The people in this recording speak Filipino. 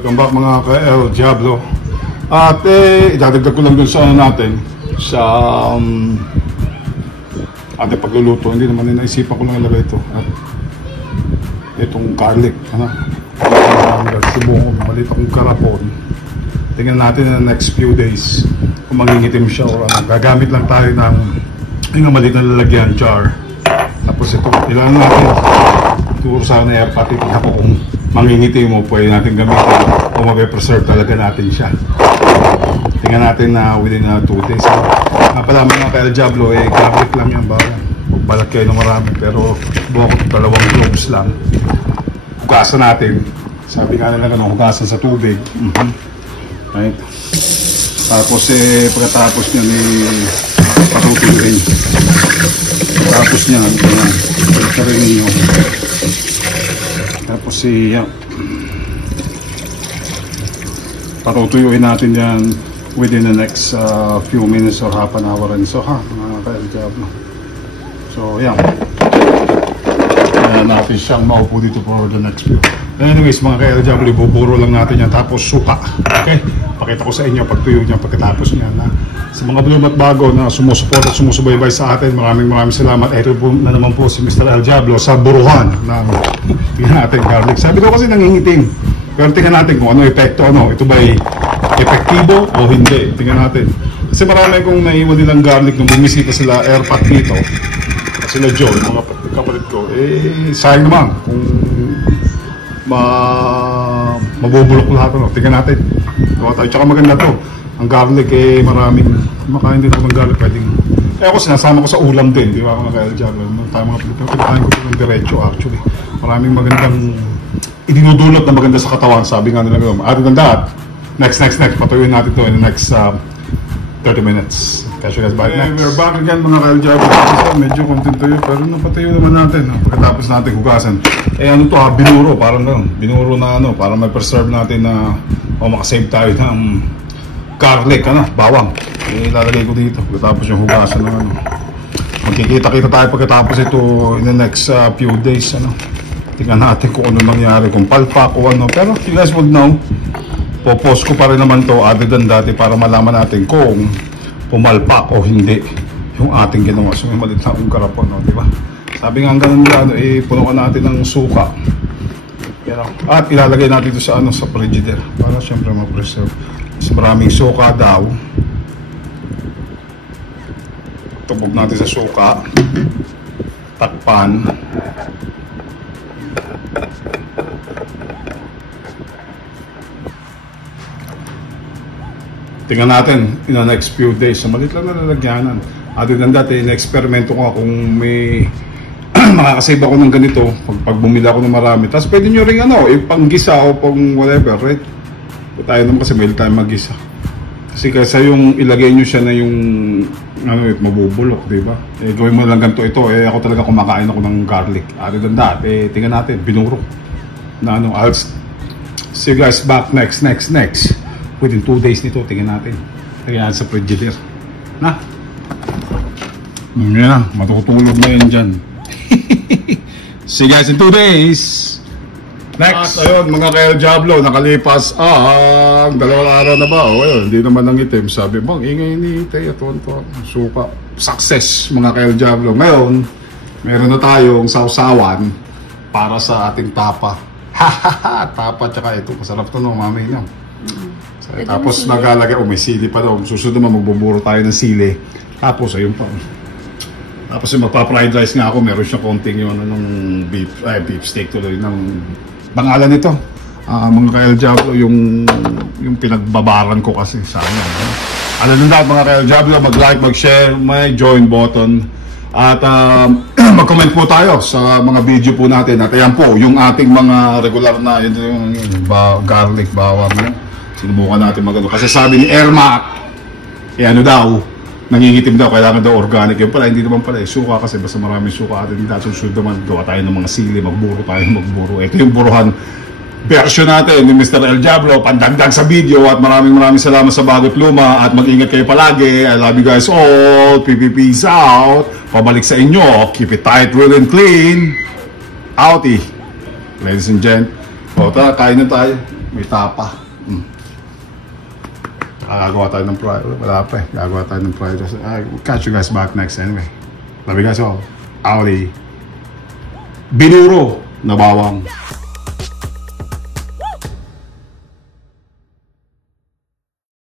Welcome back mga ka-El Diablo. At idadagdag ko lang dun sa natin sa ating pagluluto. Hindi naman naisipan ko lang ilagay ito. At itong garlic, subukan ko, maliit akong karapon. Tingnan natin na next few days kung mangingitim siya o ano. Gagamit lang tayo ng yung maliit na lalagyan jar. Tapos ito, ilan natin turo sa na air pati ako kung mangingitim mo, pwede natin gamitin o mag-preserve talaga natin siya. Tingnan natin na within 2 days. Pala mga ka-El Diablo, garlic lang yan, bawang. Magbalat kayo ng marami, pero buha ko 2 cloves lang. Hugasan natin. Sabi nga nila ganun, hugasan sa tubig. Right? Tapos pagkatapos nyo patutuluin. Tapos nyo, pagkarin nyo. Tapos patutuyuin natin yan within the next few minutes or half an hour rin. So mga ka-El Diablo. So yan. Kaya natin siyang maupo dito for the next few. Anyways mga ka-El Diablo, ibuburo lang natin yan. Tapos suka. Okay? Pakita ko sa inyo pagtuyo niya pagkatapos niya. Sa mga bloom at bago na sumusuport at sumusubaybay sa atin, maraming salamat. Ito po na naman po si Mr. El Diablo sa buruhan ng tingnan natin garlic. Sabi ko kasi nangingitim. Pero tingnan natin kung ano epekto. Ito ba'y epektibo o hindi? Tingnan natin. Kasi marami kong naiwan nilang garlic nung bumisita sila airpat dito. Sila Joe, yung mga kapalit ko. Sayang naman kung mabubulok lahat. Tingnan natin. Tsaka maganda to. Ang garlic maraming kumakain din ako ng garlic. Pwedeng ako sinasama ko sa ulam din. Di ba ako ka-El Diablo? Tayo mga Pilipino. Pinakain ko ito ng diretso actually. Maraming magandang idinudulot na maganda sa katawan. Sabi nga nila gano'n. Other than that, next. Patuyuin natin to in the next 30 minutes. Catch you guys back next. We're back again mga ka-El Diablo. Medyo konting tuyo. Pero napatuyo naman natin. Pagkatapos natin hugasan. Ano to binuro. Parang gano'n. Binuro na para may preserve natin na makasave tayo ng garlic, bawang. Ilalagay ko dito. Pagkatapos yung hugasan ng magkikita-kita tayo pagkatapos ito in the next few days. Tingnan natin kung ano nangyari. Kung palpak o ano. Pero you guys would know. Popost ko pa rin naman to other than dati para malaman natin kung pumalpak o hindi yung ating ginawa. So may malit na akong karapon, diba? Sabi nga ganun nila, punuan natin ng suka. At ilalagay natin ito sa sa frigidaire para syempre ma-preserve. Mas maraming suka daw. Tubog natin sa suka. Takpan. Tingnan natin in the next few days. So, malit lang na lalagyanan. Other than that, na-eksperimento ko kung may makakasave ako ng ganito pag bumili ako ng marami. Tapos pwede nyo rin ipanggisa o pang whatever, right? Tayo naman kasi may tayo mag-gisa. Kasi kaysa yung ilagay nyo siya na yung mabubulok, diba? Gawin mo lang ganito ito. Ako talaga kumakain ako ng garlic. Other than that, tingnan natin, binuro. Na I'll see you guys back next. Within 2 days nito, tingnan natin. Tingnan natin sa frigidaire. Yan, matutulog na yun dyan. See you guys in 2 days. Next. At ayun, mga ka-El Diablo, nakalipas ang 2 araw na ba? Ayun, hindi naman nangitim. Sabi mo, ingay ni Tay, ito, suka. Success, mga ka-El Diablo. Ngayon, meron na tayong sausawan para sa ating tapa. Tapa, tsaka ito. Masarap to, mami niyo. Tapos nagalagay, may sili pa daw. Susunod naman magbuburo tayo ng sili. Tapos ayun pa. Tapos yung magpa-fried rice nga ako, meron siya konting yung beef steak tuloy ng pangalan nito. Mga ka-El Diablo, yung pinagbabaran ko kasi sa akin. Alam nyo mga ka-El Diablo, mag-like, mag-share, may join button. At mag-comment po tayo sa mga video po natin. At ayan po, yung ating mga regular na yung garlic, bawang. Sinubukan natin magano. Kasi sabi ni Ermac, daw, nangingitim daw, kailangan daw organic. Yung pala, hindi naman pala. Suka kasi, basta maraming suka atin. Susunod naman, gawa tayo ng mga sili, magburo tayo, magburo. Ito yung buruhan version natin ni Mr. El Diablo, pandagdag sa video. At maraming salamat sa bago't luma. At mag-ingat kayo palagi. I love you guys all. Peace out. Pabalik sa inyo. Keep it tight, real and clean. Outie. Ladies and gents. Tara, kain na tayo. May tapa. Gagawa tayo ng fry. Wala pa eh. Gagawa tayo ng fry. Catch you guys back next anyway. Love you guys all. Audi. Binuro na bawang.